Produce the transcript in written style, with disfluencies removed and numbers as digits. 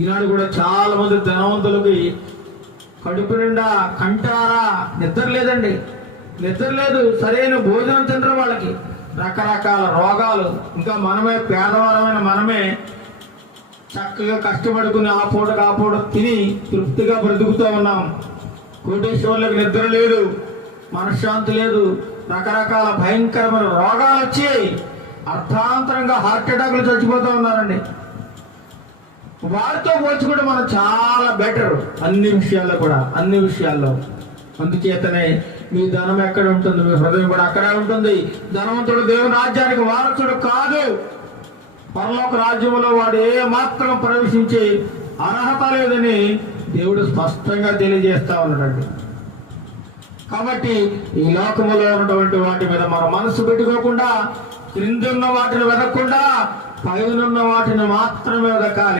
ఈనాడు కూడా చాలా మంది ధనవంతులకి కడుపు నిండా కంటారా నిద్ర లేదండి, నిద్ర లేదు, సరైన భోజనం తినరు, వాళ్ళకి రకరకాల రోగాలు. ఇంకా మనమే పేదవారమైన మనమే చక్కగా కష్టపడుకుని ఆ పూట తిని తృప్తిగా బ్రతుకుతూ ఉన్నాం. కోటేశ్వర్లకు నిద్ర లేదు, మనశ్శాంతి లేదు, రకరకాల భయంకరమైన రోగాలు వచ్చి అర్థాంతరంగా హార్ట్ అటాక్లు చచ్చిపోతూ ఉన్నారండి. వారితో పోల్చుకుంటే మనం చాలా బెటర్ అన్ని విషయాల్లో కూడా, అన్ని విషయాల్లో. అందుచేతనే మీ ధనం ఎక్కడ ఉంటుంది, మీ హృదయం కూడా అక్కడే ఉంటుంది. ధనవంతుడు దేవుని రాజ్యానికి వారసుడు కాదు. పరలోక రాజ్యంలో వాడు ఏ మాత్రం ప్రవేశించే అర్హత లేదని దేవుడు స్పష్టంగా తెలియజేస్తా ఉన్నాడండి. కాబట్టి ఈ లోకములో ఉన్నటువంటి వాటి మీద మన మనసు పెట్టుకోకుండా, క్రిందున్న వాటిని వెదకుండా పైనున్న వాటిని మాత్రమే వెదకాలి.